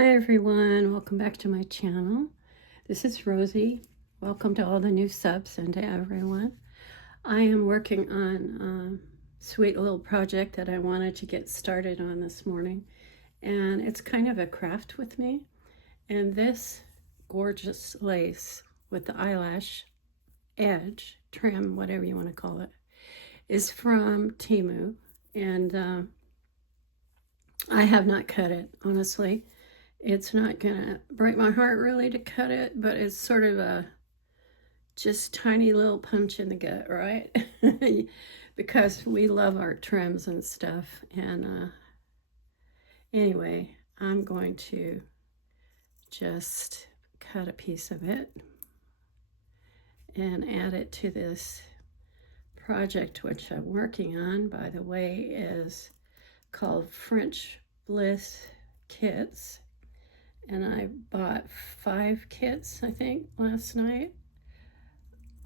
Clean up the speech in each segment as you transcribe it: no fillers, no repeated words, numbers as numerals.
Hi everyone, welcome back to my channel. This is Rosie. Welcome to all the new subs and to everyone. I am working on a sweet little project that I wanted to get started on this morning. And it's kind of a craft with me. And this gorgeous lace with the eyelash edge, trim, whatever you want to call it, is from Temu. And I have not cut it, honestly. It's not gonna break my heart really to cut it, but it's sort of a just tiny little punch in the gut, right? Because we love our trims and stuff. And anyway, I'm going to just cut a piece of it and add it to this project, which I'm working on, by the way, is called French Bliss kits. And I bought 5 kits, I think, last night.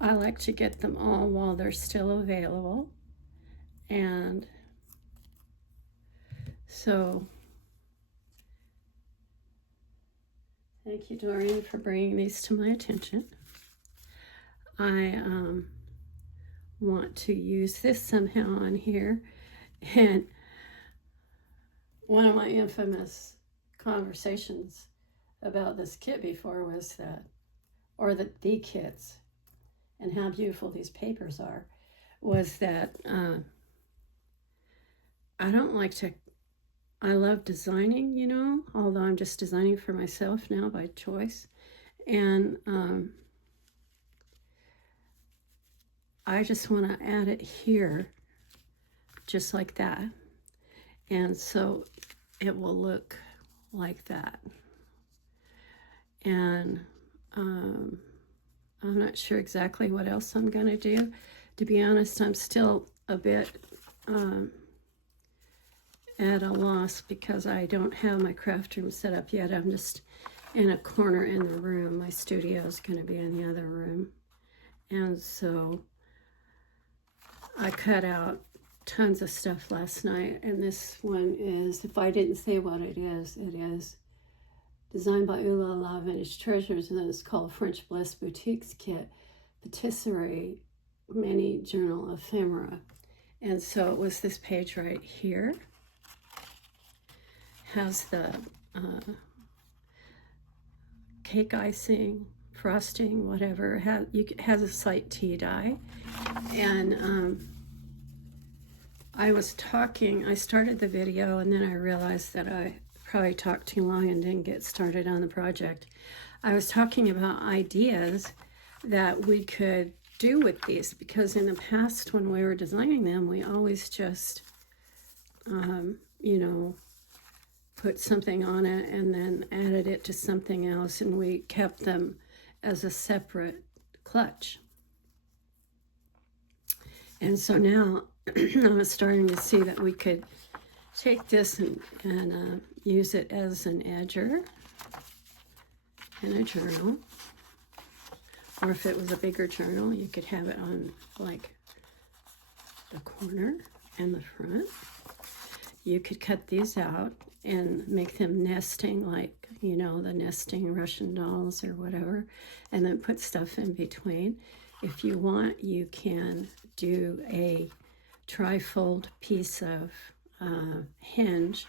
I like to get them all while they're still available. And so, thank you, Doreen, for bringing these to my attention. I want to use this somehow on here. And one of my infamous conversations about this kit before was that, or the kits, and how beautiful these papers are, was that I don't like to, I love designing, you know, although I'm just designing for myself now by choice. And I just want to add it here, just like that. And so it will look like that. And I'm not sure exactly what else I'm going to do. To be honest, I'm still a bit at a loss because I don't have my craft room set up yet. I'm just in a corner in the room. My studio is going to be in the other room. And so I cut out tons of stuff last night. And this one is, if I didn't say what it is designed by Ooh La La Vintage Treasures, and then it's called French Bliss Boutiques Kit, Patisserie Mini Journal Ephemera. And so it was this page right here. Has the cake icing, frosting, whatever. Has a slight tea dye. And I was talking, I started the video and then I realized that I probably talked too long and didn't get started on the project. I was talking about ideas that we could do with these, because in the past when we were designing them, we always just, you know, put something on it and then added it to something else, and we kept them as a separate clutch. And so now I'm starting to see that we could take this and use it as an edger in a journal. Or if it was a bigger journal, you could have it on like the corner and the front. You could cut these out and make them nesting, like, you know, the nesting Russian dolls or whatever, and then put stuff in between. If you want, you can do a trifold piece of hinge.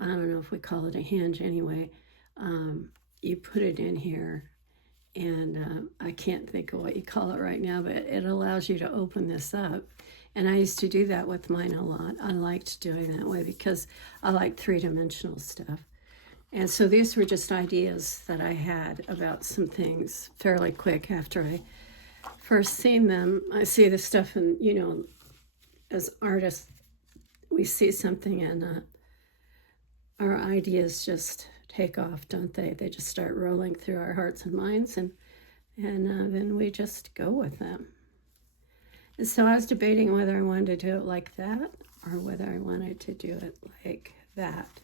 I don't know if we call it a hinge anyway. You put it in here, and I can't think of what you call it right now, but it allows you to open this up. And I used to do that with mine a lot. I liked doing that way because I like three-dimensional stuff. And so these were just ideas that I had about some things fairly quick after I first seen them. I see this stuff, and, you know, as artists, we see something and our ideas just take off, don't they? They just start rolling through our hearts and minds, and then we just go with them. And so I was debating whether I wanted to do it like that or whether I wanted to do it like that.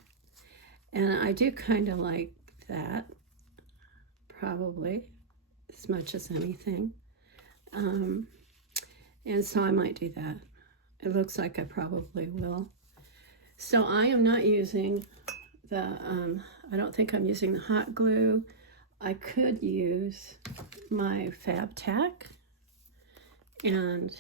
And I do kind of like that, probably, as much as anything. And so I might do that. It looks like I probably will. So I am not using I don't think I'm using the hot glue. I could use my Fab Tack, and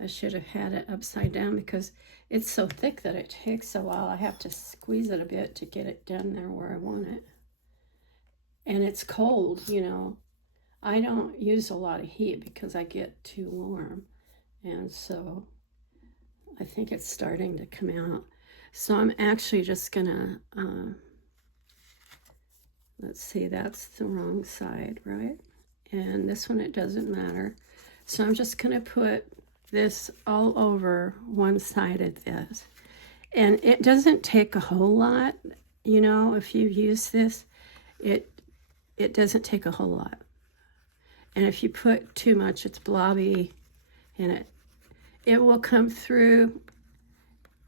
I should have had it upside down because it's so thick that it takes a while. I have to squeeze it a bit to get it done there where I want it. And it's cold, you know. I don't use a lot of heat because I get too warm. And so I think it's starting to come out. So I'm actually just gonna, let's see, that's the wrong side, right? And this one, it doesn't matter. So I'm just gonna put this all over one side of this. And it doesn't take a whole lot, you know, if you use this, it doesn't take a whole lot. And if you put too much, it's blobby, and it will come through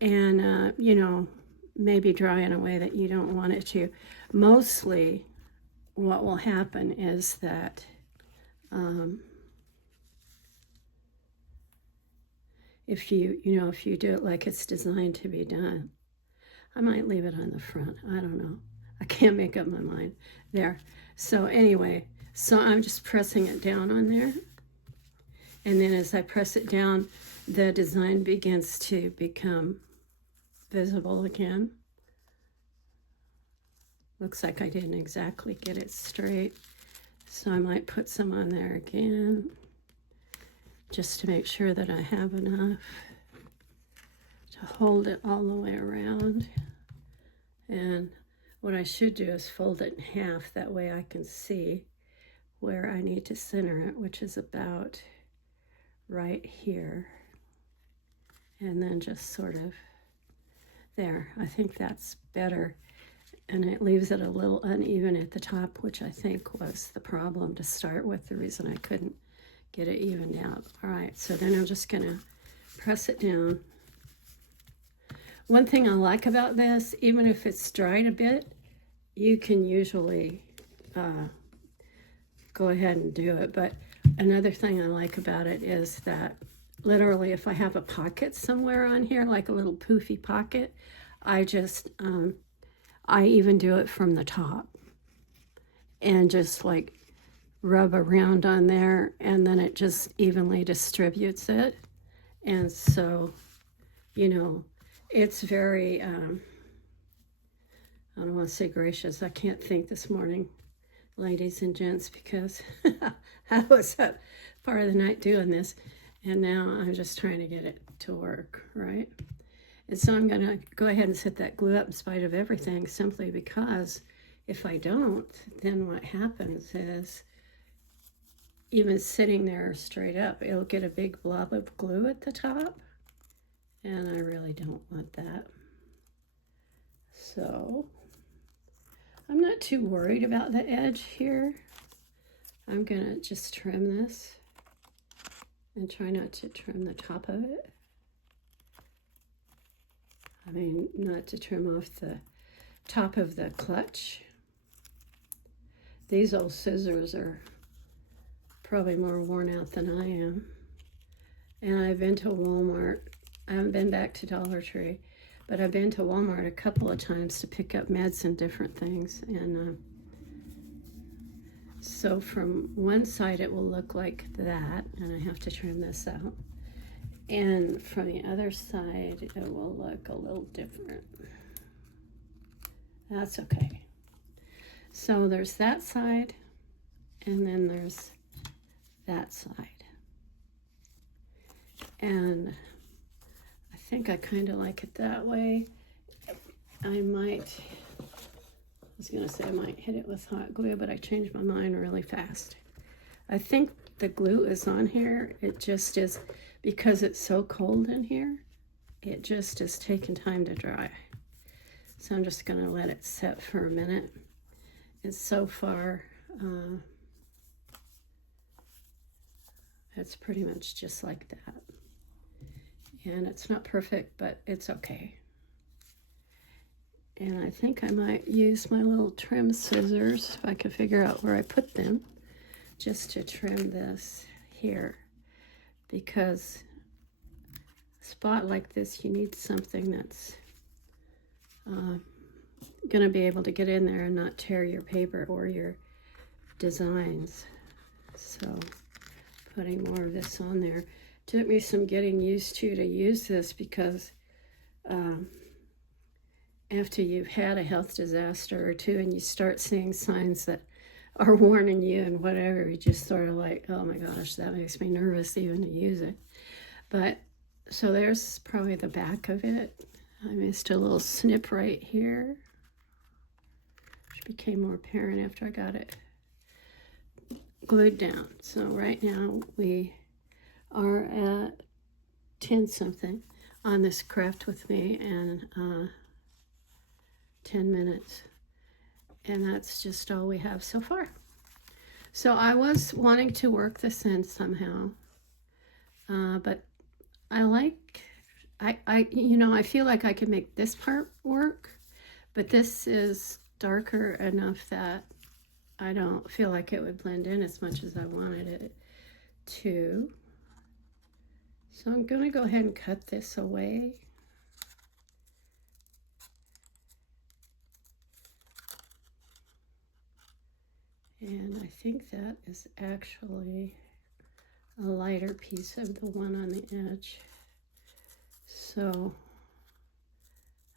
and, you know, maybe dry in a way that you don't want it to. Mostly what will happen is that if you do it like it's designed to be done, I might leave it on the front. I don't know. I can't make up my mind there. So anyway, so I'm just pressing it down on there. And then as I press it down, the design begins to become visible again. Looks like I didn't exactly get it straight. So I might put some on there again, just to make sure that I have enough to hold it all the way around. And what I should do is fold it in half, that way I can see where I need to center it, which is about right here. And then just sort of there. I think that's better. And it leaves it a little uneven at the top, which I think was the problem to start with, the reason I couldn't get it evened out. All right, so then I'm just gonna press it down. One thing I like about this, even if it's dried a bit, you can usually go ahead and do it. But another thing I like about it is that literally if I have a pocket somewhere on here, like a little poofy pocket, I just, I even do it from the top and just like rub around on there, and then it just evenly distributes it. And so, you know, it's very, I don't want to say gracious. I can't think this morning, ladies and gents, because I was up part of the night doing this, and now I'm just trying to get it to work, right? And so I'm going to go ahead and set that glue up in spite of everything, simply because if I don't, then what happens is, even sitting there straight up, it'll get a big blob of glue at the top, and I really don't want that. So I'm not too worried about the edge here. I'm gonna just trim this and try not to trim the top of it. I mean, not to trim off the top of the clutch. These old scissors are probably more worn out than I am. And I've been to Walmart. I haven't been back to Dollar Tree, but I've been to Walmart a couple of times to pick up meds and different things. And so from one side it will look like that, and I have to trim this out. And from the other side it will look a little different. That's okay. So there's that side, and then there's that side. And I think I kind of like it that way. I was gonna say I might hit it with hot glue, but I changed my mind really fast. I think the glue is on here. It just is, because it's so cold in here, it just is taking time to dry. So I'm just gonna let it set for a minute. And so far, it's pretty much just like that. And it's not perfect, but it's okay. And I think I might use my little trim scissors, if I can figure out where I put them, just to trim this here. Because a spot like this, you need something that's going to be able to get in there and not tear your paper or your designs. So putting more of this on there. Took me some getting used to use this because after you've had a health disaster or two and you start seeing signs that are warning you and whatever, you just sort of like, oh my gosh, that makes me nervous even to use it. But so there's probably the back of it. I missed a little snip right here, which became more apparent after I got it glued down. So right now we are at 10 something on this craft with me, and 10 minutes, and that's just all we have so far. So I was wanting to work this in somehow, but I feel like I could make this part work, but this is darker enough that I don't feel like it would blend in as much as I wanted it to. So I'm going to go ahead and cut this away. And I think that is actually a lighter piece of the one on the edge. So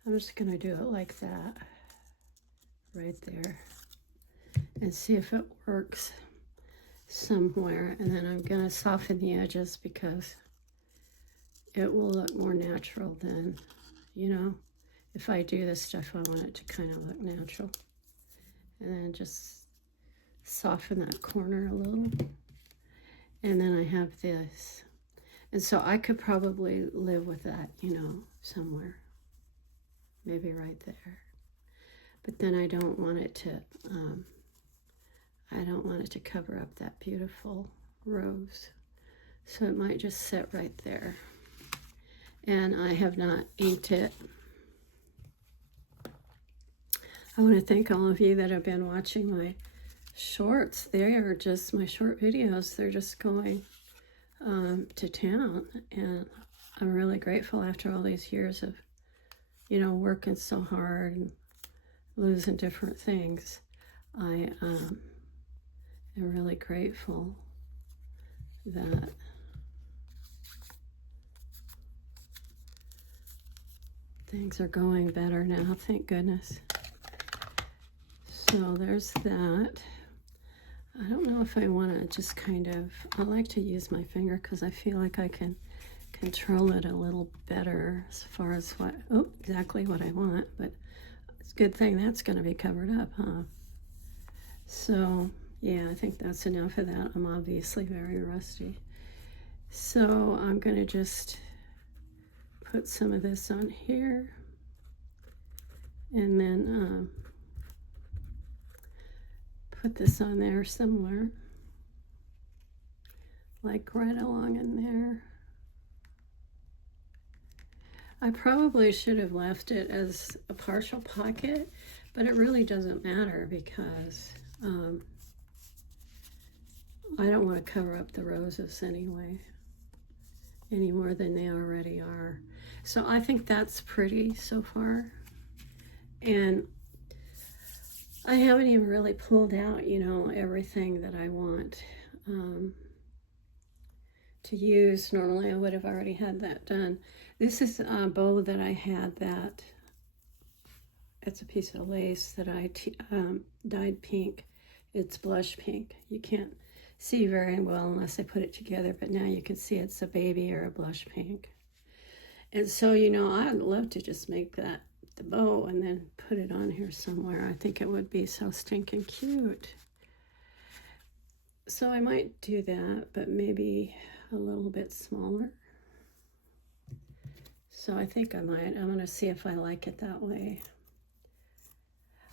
I'm just going to do it like that, right there, and see if it works somewhere. And then I'm going to soften the edges because it will look more natural than, if I do this stuff, I want it to kind of look natural. And then just soften that corner a little. And then I have this. And so I could probably live with that, somewhere. Maybe right there. But then I don't want it to, cover up that beautiful rose. So it might just sit right there. And I have not inked it. I want to thank all of you that have been watching my shorts. They are just my short videos. They're just going to town, and I'm really grateful after all these years of working so hard and losing different things. I am really grateful that things are going better now, thank goodness. So there's that. I don't know if I want to just I like to use my finger because I feel like I can control it a little better as far as exactly what I want, but it's a good thing that's going to be covered up, huh? So yeah, I think that's enough of that. I'm obviously very rusty. So I'm going to just put some of this on here, and then put this on there somewhere, like right along in there. I probably should have left it as a partial pocket, but it really doesn't matter because I don't want to cover up the roses anyway, any more than they already are. So I think that's pretty so far. And I haven't even really pulled out, everything that I want to use. Normally I would have already had that done. This is a bow that I had it's a piece of lace that I dyed pink. It's blush pink. You can't see very well unless I put it together, but now you can see it's a baby or a blush pink. And so, I'd love to just make that the bow and then put it on here somewhere. I think it would be so stinking cute. So I might do that, but maybe a little bit smaller. So I think I might. I'm going to see if I like it that way.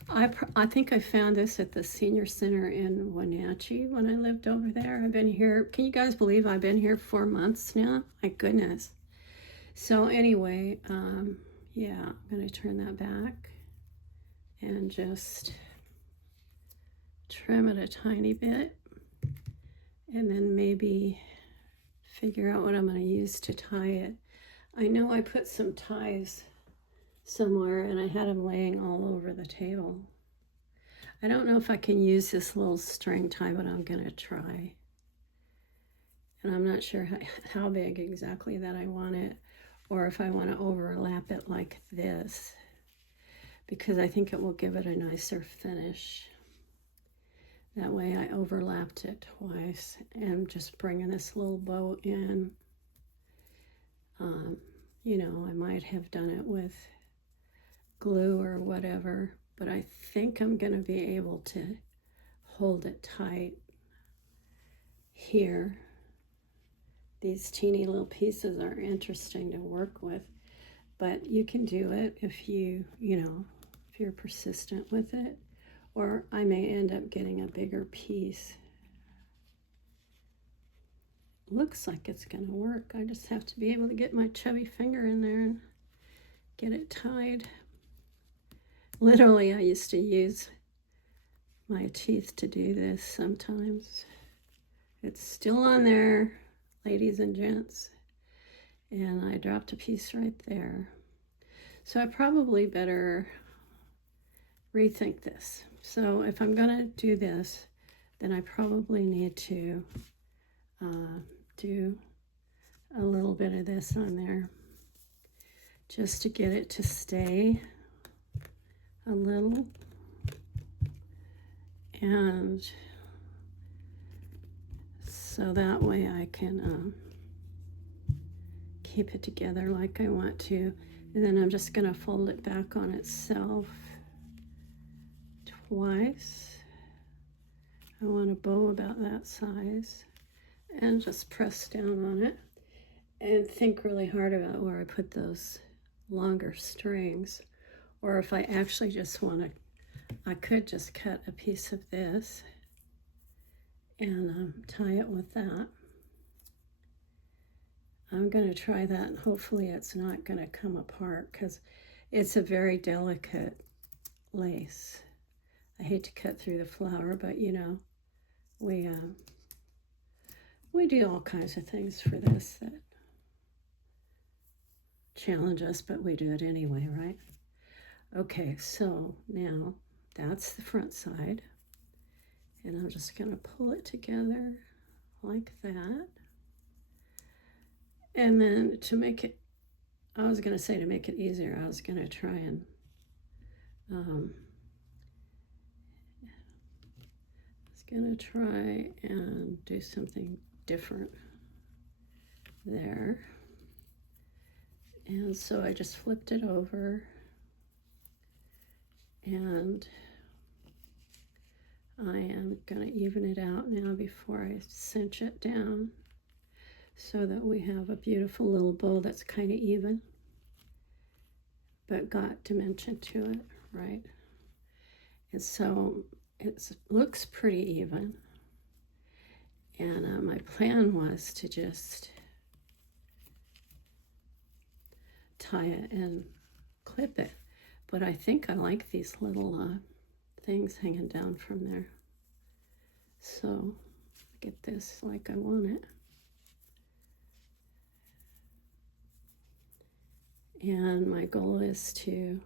I think I found this at the senior center in Wenatchee when I lived over there. I've been here. Can you guys believe I've been here 4 months now? My goodness. So anyway, yeah, I'm going to turn that back and just trim it a tiny bit, and then maybe figure out what I'm going to use to tie it. I know I put some ties somewhere, and I had them laying all over the table. I don't know if I can use this little string tie, but I'm going to try. And I'm not sure how big exactly that I want it, or if I want to overlap it like this, because I think it will give it a nicer finish. That way I overlapped it twice, and just bringing this little bow in. You know, I might have done it with glue or whatever, but I think I'm going to be able to hold it tight here. These teeny little pieces are interesting to work with, but you can do it if you know, if you're persistent with it, or I may end up getting a bigger piece. Looks like it's going to work. I just have to be able to get my chubby finger in there and get it tied. Literally, I used to use my teeth to do this sometimes. It's still on there, ladies and gents. And I dropped a piece right there. So I probably better rethink this. So if I'm going to do this, then I probably need to do a little bit of this on there just to get it to stay a little, and so that way I can keep it together like I want to. And then I'm just going to fold it back on itself twice. I want a bow about that size, and just press down on it and think really hard about where I put those longer strings. Or if I actually just want to, I could just cut a piece of this and tie it with that. I'm going to try that, and hopefully it's not going to come apart, because it's a very delicate lace. I hate to cut through the flower, but you know, we do all kinds of things for this that challenge us, but we do it anyway, right? Okay, so now that's the front side, and I'm just going to pull it together like that. And then to make it, I was going to say to make it easier, I was going to try and do something different there. And so I just flipped it over, and I am going to even it out now before I cinch it down, so that we have a beautiful little bow that's kind of even, but got dimension to it, right? And so it looks pretty even. And my plan was to just tie it and clip it. But I think I like these little things hanging down from there. So get this like I want it. And my goal is to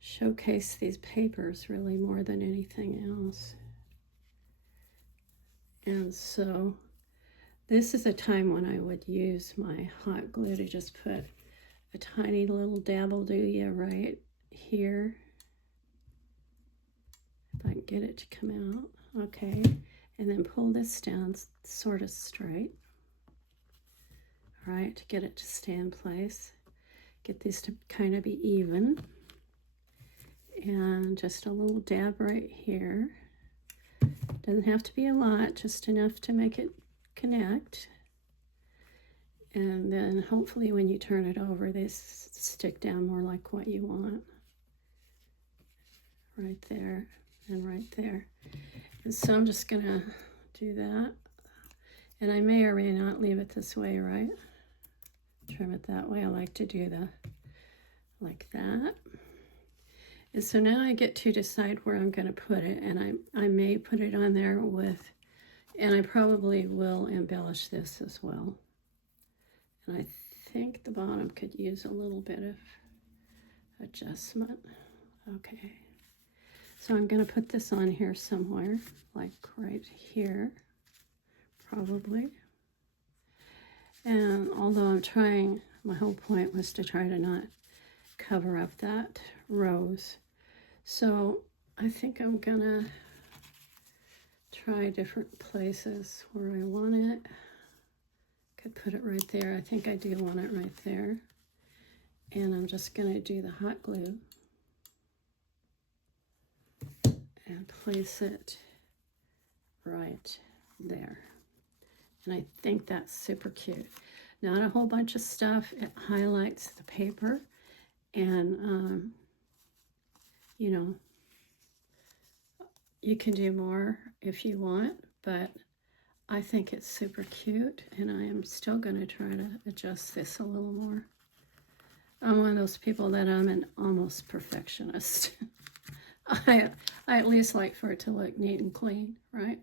showcase these papers really more than anything else. And so this is a time when I would use my hot glue to just put a tiny little dabble do ya right here. If I can get it to come out. Okay. And then pull this down sort of straight. All right, to get it to stay in place. Get these to kind of be even. And just a little dab right here. Doesn't have to be a lot, just enough to make it connect. And then hopefully when you turn it over, they stick down more like what you want. Right there and right there. And so I'm just gonna do that. And I may or may not leave it this way, right? Trim it that way. I like to do like that. And so now I get to decide where I'm going to put it, and I may put it on there with, and I probably will embellish this as well. And I think the bottom could use a little bit of adjustment. Okay. So I'm going to put this on here somewhere, like right here, probably. And although I'm trying, my whole point was to try to not cover up that rose. So I think I'm going to try different places where I want it. Could put it right there. I think I do want it right there. And I'm just going to do the hot glue and place it right there. And I think that's super cute. Not a whole bunch of stuff. It highlights the paper. And, you know, you can do more if you want, but I think it's super cute, and I am still going to try to adjust this a little more. I'm one of those people that I'm an almost perfectionist. I at least like for it to look neat and clean, right?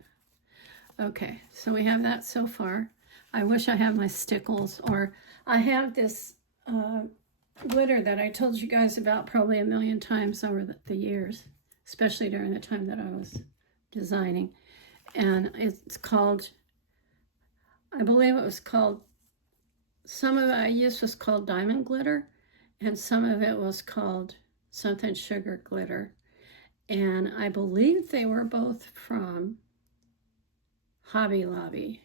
Okay, so we have that so far. I wish I had my stickles, or I have this glitter that I told you guys about probably a million times over the years, especially during the time that I was designing. And it's called, I believe it was called, some of it I used was called diamond glitter, and some of it was called something sugar glitter. And I believe they were both from Hobby Lobby.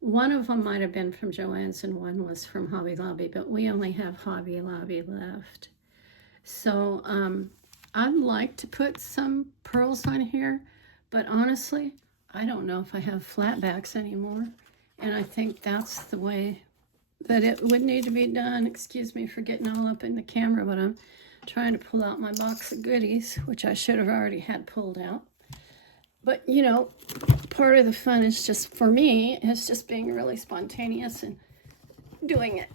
One of them might have been from Joann's and one was from Hobby Lobby, but we only have Hobby Lobby left. So I'd like to put some pearls on here, but honestly, I don't know if I have flat backs anymore. And I think that's the way that it would need to be done. Excuse me for getting all up in the camera, but I'm trying to pull out my box of goodies, which I should have already had pulled out. But, you know, part of the fun is just, for me, is just being really spontaneous and doing it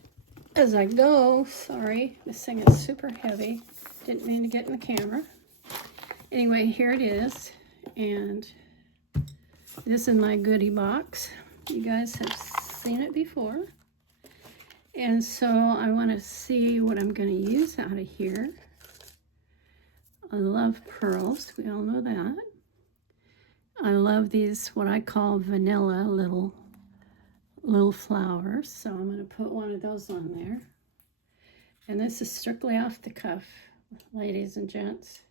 as I go. Sorry, this thing is super heavy. Didn't mean to get in the camera. Anyway, here it is. And this is my goodie box. You guys have seen it before. And so I want to see what I'm going to use out of here. I love pearls. We all know that. I love these, what I call vanilla little flowers. So I'm going to put one of those on there. And this is strictly off the cuff, ladies and gents.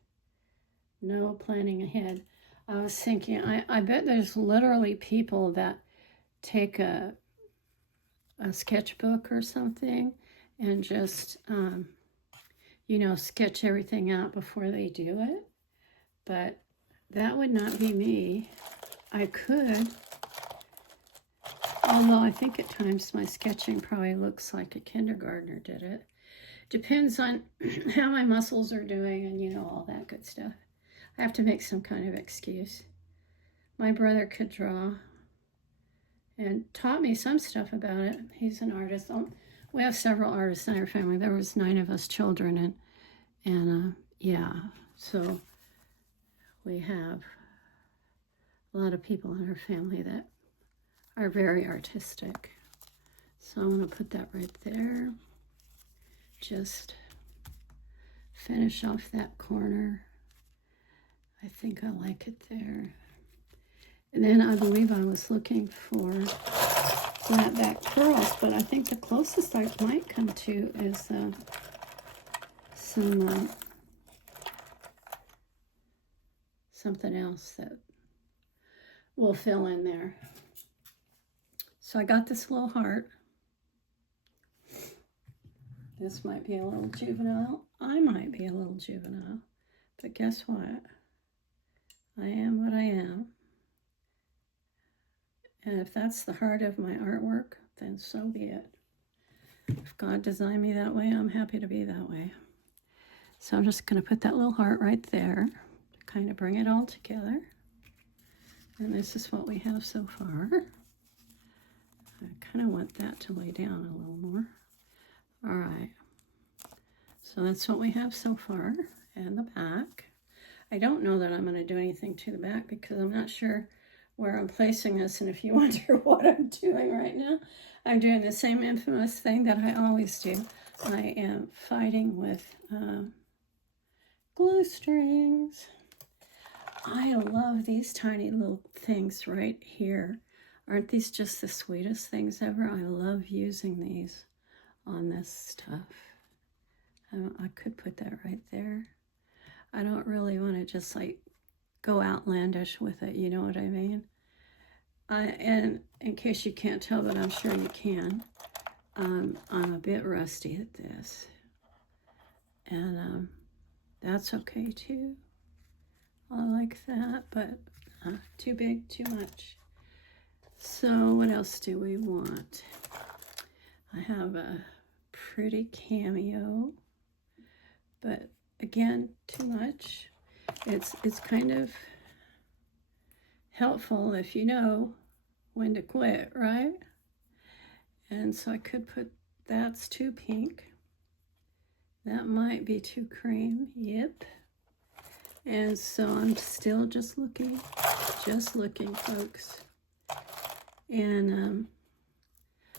No planning ahead. I was thinking, I bet there's literally people that take a sketchbook or something and just, you know, sketch everything out before they do it. But that would not be me. I could, although I think at times my sketching probably looks like a kindergartner did it. Depends on how my muscles are doing and, you know, all that good stuff. I have to make some kind of excuse. My brother could draw and taught me some stuff about it. He's an artist. We have several artists in our family. There was 9 of us children, and yeah, so we have a lot of people in our family that are very artistic. So I'm going to put that right there. Just finish off that corner. I think I like it there. And then I believe I was looking for flat back pearls, but I think the closest I might come to is something else that will fill in there. So I got this little heart. This might be a little juvenile. I might be a little juvenile, but guess what? I am what I am. And if that's the heart of my artwork, then so be it. If God designed me that way, I'm happy to be that way. So I'm just going to put that little heart right there to kind of bring it all together. And this is what we have so far. I kind of want that to lay down a little more. All right. So that's what we have so far. And the back. I don't know that I'm going to do anything to the back because I'm not sure where I'm placing this. And if you wonder what I'm doing right now, I'm doing the same infamous thing that I always do. I am fighting with glue strings. I love these tiny little things right here. Aren't these just the sweetest things ever? I love using these on this stuff. I could put that right there. I don't really want to just like go outlandish with it, you know what I mean? And in case you can't tell, but I'm sure you can, I'm a bit rusty at this. And that's okay too. I like that, but too big, too much. So what else do we want? I have a pretty cameo, but again, too much. It's kind of helpful if you know when to quit, right? And so I could put, that's too pink. That might be too cream, yep. And so I'm still just looking, folks. And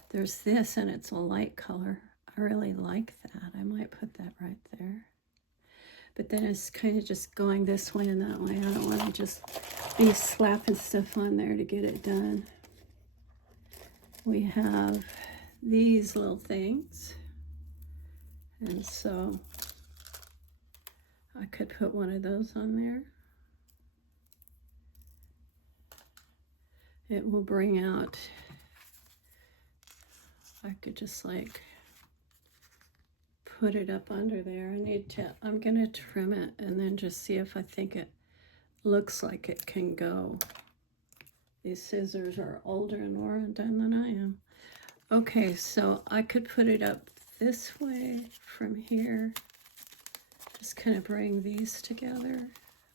there's this, and it's a light color. I really like that. I might put that right there. But then it's kind of just going this way and that way. I don't want to just be slapping stuff on there to get it done. We have these little things. And so I could put one of those on there. It will bring out, I could just like put it up under there. I'm gonna trim it and then just see if I think it looks like it can go. These scissors are older and more done than I am. Okay, so I could put it up this way from here. Just kind of bring these together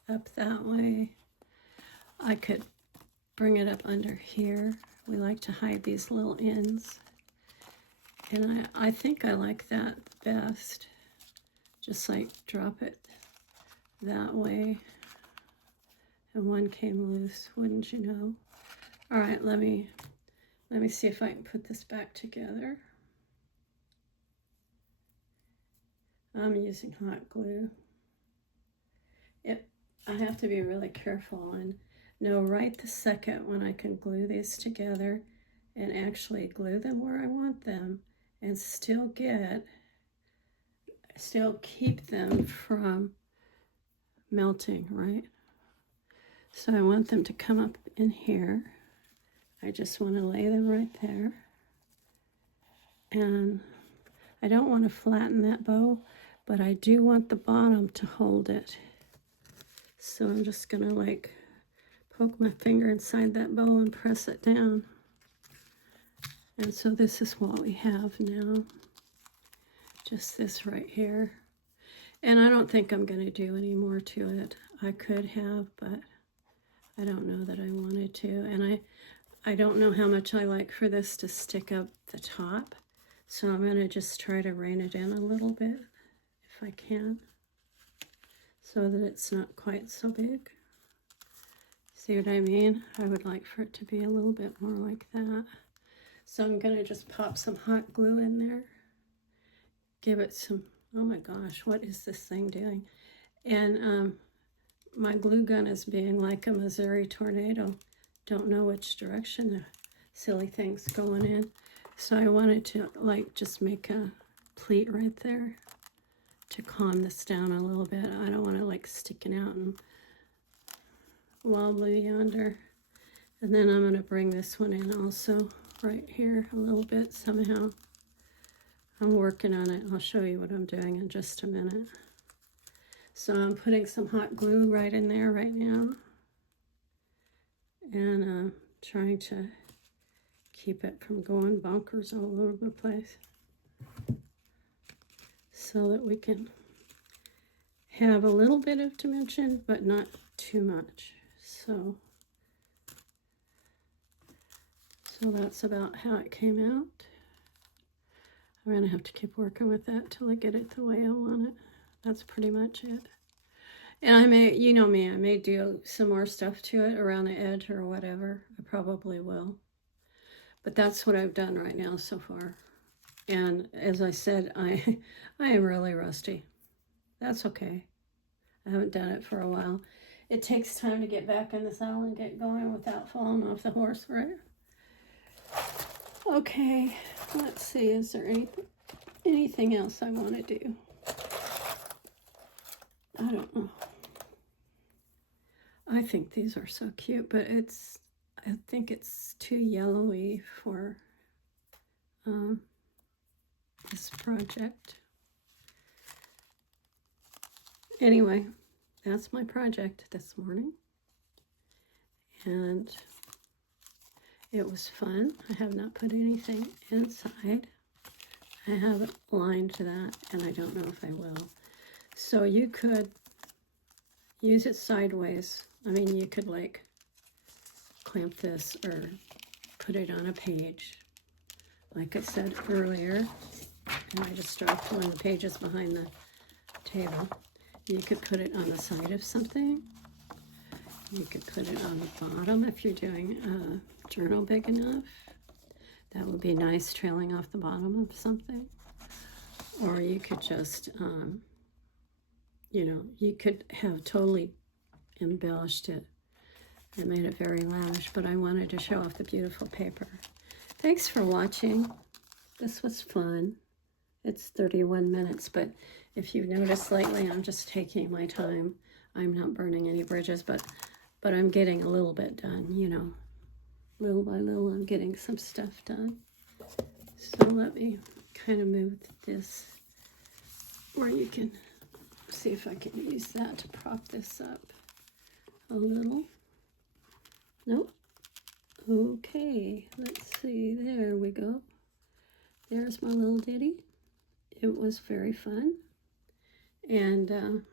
up that way. I could bring it up under here. We like to hide these little ends. And I think I like that best. Just like drop it that way. And one came loose, wouldn't you know? All right, let me see if I can put this back together. I'm using hot glue. I have to be really careful and know right the second when I can glue these together and actually glue them where I want them and still keep them from melting, right? So I want them to come up in here. I just want to lay them right there. And I don't want to flatten that bow, but I do want the bottom to hold it. So I'm just gonna like poke my finger inside that bow and press it down. And so this is what we have now. Just this right here. And I don't think I'm gonna do any more to it. I could have, but I don't know that I wanted to. And I don't know how much I like for this to stick up the top. So I'm gonna just try to rein it in a little bit if I can, so that it's not quite so big. See what I mean? I would like for it to be a little bit more like that. So I'm gonna just pop some hot glue in there. Give it some, oh my gosh, what is this thing doing? And my glue gun is being like a Missouri tornado. Don't know which direction the silly thing's going in. So I wanted to like just make a pleat right there to calm this down a little bit. I don't want to like sticking out and wobbly under. And then I'm going to bring this one in also right here a little bit somehow. I'm working on it. I'll show you what I'm doing in just a minute. So I'm putting some hot glue right in there right now. And trying to keep it from going bonkers all over the place, so that we can have a little bit of dimension, but not too much. So that's about how it came out. I'm gonna have to keep working with that till I get it the way I want it. That's pretty much it. And I may, you know me, I may do some more stuff to it around the edge or whatever. I probably will. But that's what I've done right now so far. And as I said, I am really rusty. That's okay. I haven't done it for a while. It takes time to get back in the saddle and get going without falling off the horse, right? Okay, let's see, is there anything else I want to do? I don't know. I think these are so cute, but I think it's too yellowy for this project. Anyway, that's my project this morning. And it was fun. I have not put anything inside. I haven't lined that, and I don't know if I will. So you could use it sideways. I mean, you could like clamp this or put it on a page, like I said earlier. And I just started pulling the pages behind the table. You could put it on the side of something. You could put it on the bottom if you're doing a journal big enough. That would be nice, trailing off the bottom of something. Or you could just, you know, you could have totally embellished it and made it very lavish, but I wanted to show off the beautiful paper. Thanks for watching. This was fun. It's 31 minutes, but if you've noticed lately, I'm just taking my time. I'm not burning any bridges, but I'm getting a little bit done, you know. Little by little, I'm getting some stuff done. So let me kind of move this, or you can see if I can use that to prop this up a little. Nope. Okay, let's see. There we go. There's my little ditty. It was very fun. And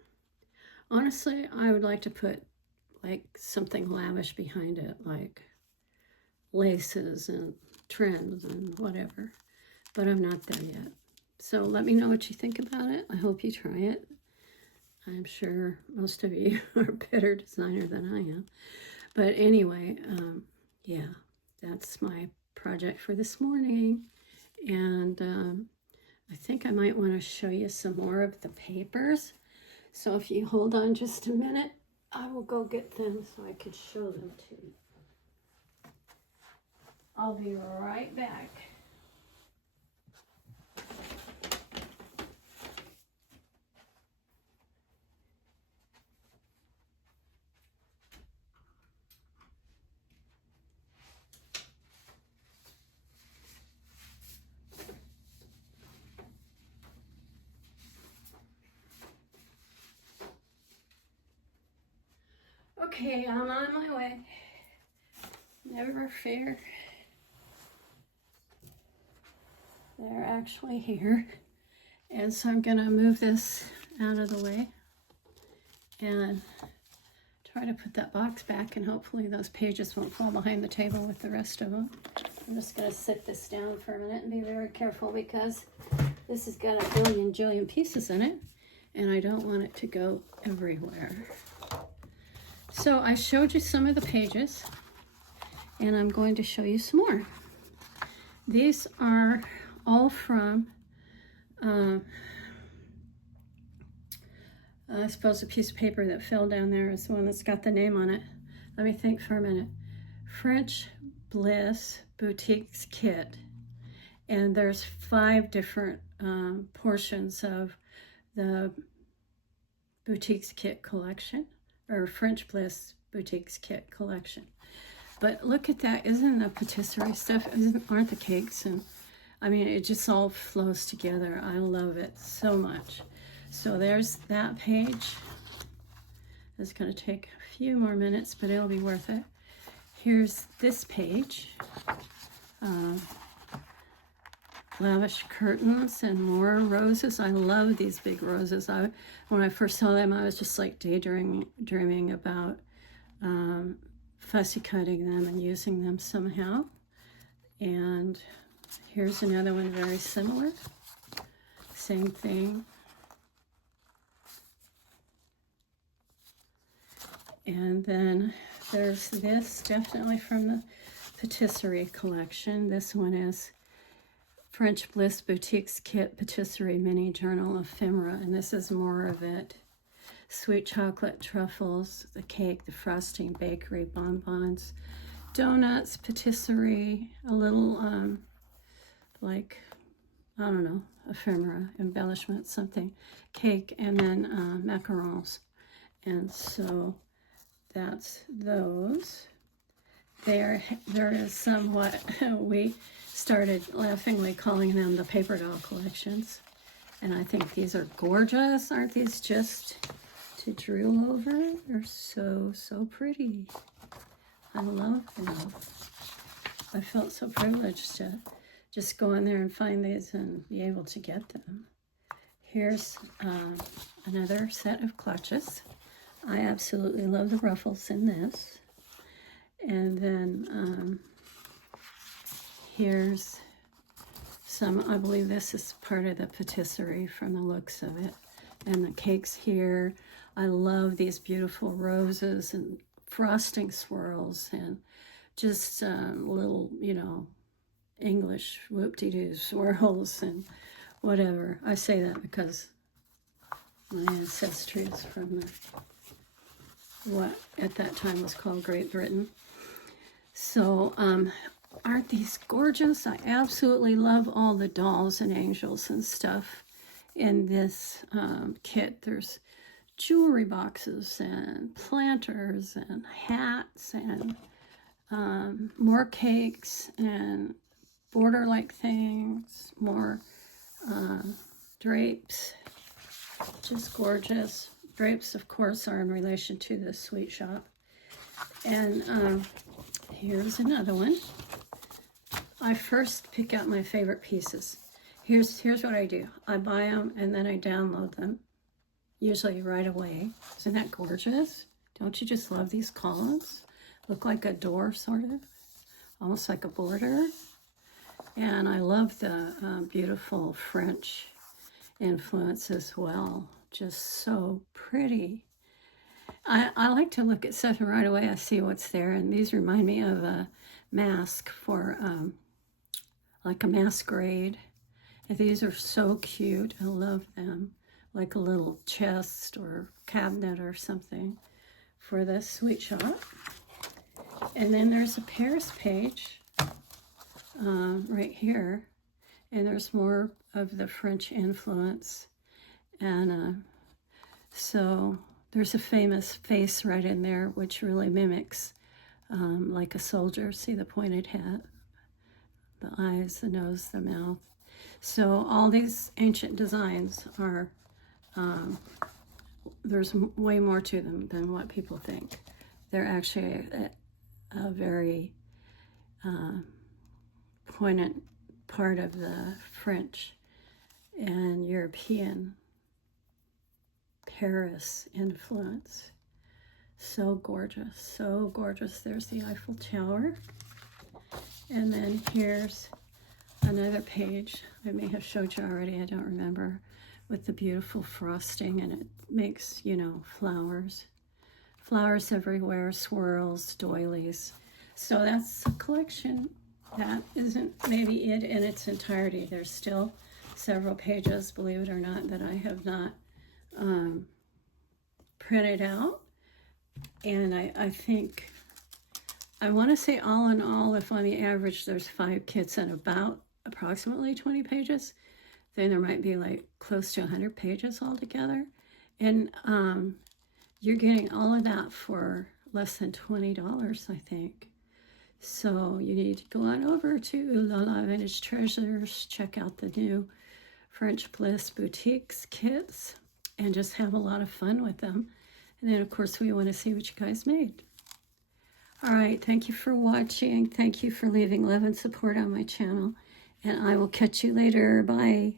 honestly, I would like to put like something lavish behind it, like laces and trims and whatever. But I'm not there yet. So let me know what you think about it. I hope you try it. I'm sure most of you are a better designer than I am. But anyway, yeah, that's my project for this morning. And I think I might want to show you some more of the papers. So if you hold on just a minute, I will go get them so I could show them to you. I'll be right back. Okay, I'm on my way. Never fear. They're actually here. And so I'm going to move this out of the way and try to put that box back, and hopefully those pages won't fall behind the table with the rest of them. I'm just going to sit this down for a minute and be very careful because this has got a jillion pieces in it and I don't want it to go everywhere. So I showed you some of the pages, and I'm going to show you some more. These are all from, I suppose the piece of paper that fell down there is the one that's got the name on it. Let me think for a minute. French Bliss Boutiques Kit. And there's 5 different portions of the Boutiques Kit collection, or French Bliss Boutiques Kit collection. But look at that, isn't the patisserie stuff, aren't the cakes? And I mean, it just all flows together. I love it so much. So there's that page. It's gonna take a few more minutes, but it'll be worth it. Here's this page. Lavish curtains and more roses. I love these big roses. When I first saw them, I was just like daydreaming about fussy cutting them and using them somehow. And here's another one very similar. Same thing. And then there's this, definitely from the patisserie collection. This one is French Bliss Boutiques Kit Patisserie Mini Journal Ephemera, and this is more of it. sweet chocolate, truffles, the cake, the frosting, bakery, bonbons, donuts, patisserie, a little, like, I don't know, ephemera, embellishment, something, cake, and then macarons. And so that's those. There is somewhat, we started laughingly calling them the paper doll collections. And I think these are gorgeous. Aren't these just to drool over? They're so, so pretty. I love them. I felt so privileged to just go in there and find these and be able to get them. Here's another set of clutches. I absolutely love the ruffles in this. And then here's some, I believe this is part of the patisserie from the looks of it. And the cakes here. I love these beautiful roses and frosting swirls and just little, you know, English whoop-de-doo swirls and whatever. I say that because my ancestry is from what at that time was called Great Britain. So, aren't these gorgeous? I absolutely love all the dolls and angels and stuff in this kit. There's jewelry boxes and planters and hats and more cakes and border-like things, more drapes, just gorgeous. Drapes, of course, are in relation to the sweet shop. And here's another one. I first pick out my favorite pieces. Here's what I do. I buy them and then I download them, usually right away. Isn't that gorgeous? Don't you just love these columns? Look like a door, sort of, almost like a border. And I love the beautiful French influence as well. Just so pretty. I like to look at stuff and right away I see what's there. And these remind me of a mask for like a masquerade. And these are so cute. I love them. Like a little chest or cabinet or something for the sweet shop. And then there's a Paris page right here. And there's more of the French influence. And so there's a famous face right in there, which really mimics like a soldier. See the pointed hat, the eyes, the nose, the mouth. So all these ancient designs are, there's way more to them than what people think. They're actually a very poignant part of the French and European Paris influence. So gorgeous, so gorgeous. There's the Eiffel Tower. And then here's another page. I may have showed you already, I don't remember, with the beautiful frosting, and it makes, you know, flowers. Flowers everywhere, swirls, doilies. So that's a collection. That isn't maybe it in its entirety. There's still several pages, believe it or not, that I have not printed out. And I think, I want to say all in all, if on the average there's 5 kits and about approximately 20 pages, then there might be like close to 100 pages altogether. And you're getting all of that for less than $20, I think. So you need to go on over to Ooh La La Vintage Treasures, check out the new French Bliss boutiques kits, and just have a lot of fun with them. And then, of course, we want to see what you guys made. All right, thank you for watching. Thank you for leaving love and support on my channel. And I will catch you later. Bye.